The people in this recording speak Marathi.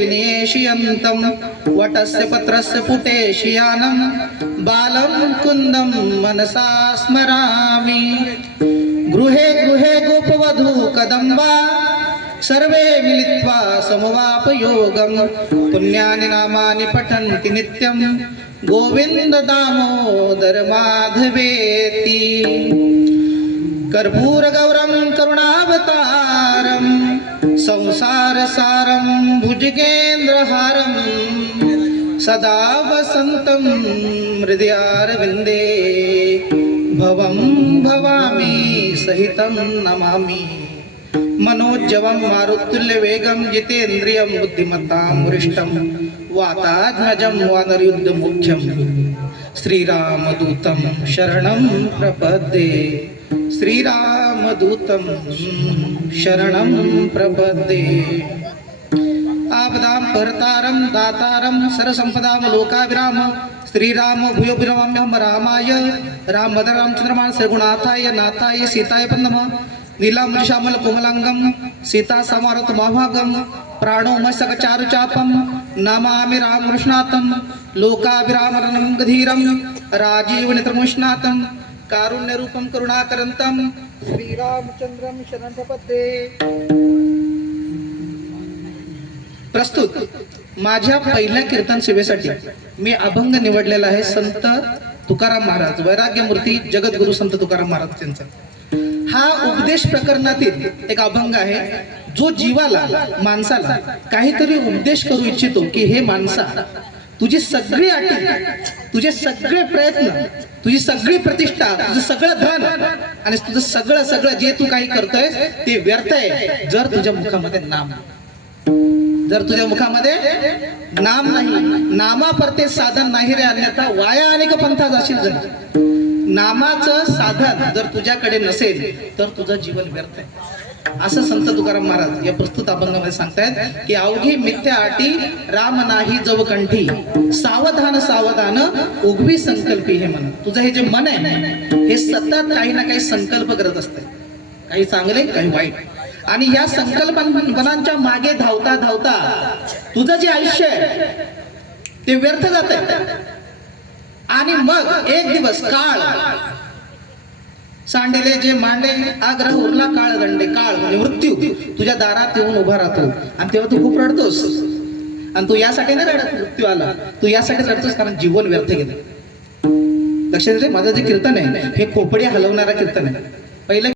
विनियेषयन्तं वटस्य पत्रस्य पुटेशयानं बालं कुन्दं मनसा स्मरामि। गृहे गृहे गोपवधू कदम्बा सर्वे मिलित्वा समवापयोगं पुण्यानि नामानि पठन्ति नित्यं गोविन्द दामोदर माधवेति। कर्पूरगौरं करुणावतारं संसारसारं भुजगेन्द्रहारं सदा वसन्तं हृदयारविन्दे भवं भवामि सहितं नमामि। मनोज्जवं मारुतुल्यवेगं जितेन्द्रियं बुद्धिमतां वरिष्ठं वातात्मजं वानरयुद्धमुख्यं श्रीरामदूतं शरणं प्रपद्ये। श्रीरामदूतं शरणं प्रपद्ये। आपदां परतारं दातारं सर्वसंपदां लोकाभिराम श्रीराम भूयो नमाम्यहं रामाय रामभद्र रामचंद्रमान श्रीगुणाथाय नाथाय सीताय नमः। नीलांबर श्यामल कोमलांगम सीता समारत महाभागम प्राणो मस्तक चारुचापम नमामि रामकृष्णातं लोकाभिरामरणं गधीरं राजीव नेत्रमुष्णातं कारुण्यरूपं करुणाकरन्तं श्रीरामचंद्रं शरणं प्रपद्ये। प्रस्तुत माझ्या पहिल्या कीर्तन सेवेसाठी मी अभंग निवडलेला आहे संत तुकाराम महाराज वैराग्यमूर्ती जगद्गुरु संत तुकाराम महाराज यांचा। हा उपदेश प्रकरणातील एक अभंग आहे जो जीवाला माणसाला काहीतरी उपदेश करू इच्छितो की हे माणसा तुझी सगळी अटी तुझे सगळे प्रयत्न तुझी सगळी प्रतिष्ठा तुझं सगळं धन आणि तुझं सगळं जे तू काही करतोय ते व्यर्थ आहे जर तुझ्या मुखामध्ये नाम जर तुझ्या मुखामध्ये नाम नाही। नामापरते साधन नाही रे अन्यथा वाया अनेक पंथा जाशील। जर नामाचं साधन जर तुझ्याकडे नसेल तर तुझं जीवन व्यर्थ आहे असं संत तुकाराम महाराज या प्रस्तुत अभंगामध्ये सांगतायत की अवघी मिथ्या आटी राम नाही जव कंठी सावधान सावधान उगवी संकल्पी हे मन। तुझं हे जे मन आहे हे सतत काही ना काही संकल्प करत असते काही चांगले काही वाईट आणि या संकल्पनांच्या मागे धावता धावता तुझं जे आयुष्य आहे ते व्यर्थ जात आहे आणि मग एक दिवस काळ सांडेले जे मांडे आग्रह उरला काळ दंडे काळ म्हणजे मृत्यू तुझ्या दारात येऊन उभा राहतो आणि तेव्हा तू खूप रडतोस आणि तू यासाठी नाही रडत मृत्यू आला तू यासाठी रडतोस कारण जीवन व्यर्थ गेलं। लक्षात येते माझं जे कीर्तन आहे हे खोपडी हलवणारा कीर्तन आहे। पहिलं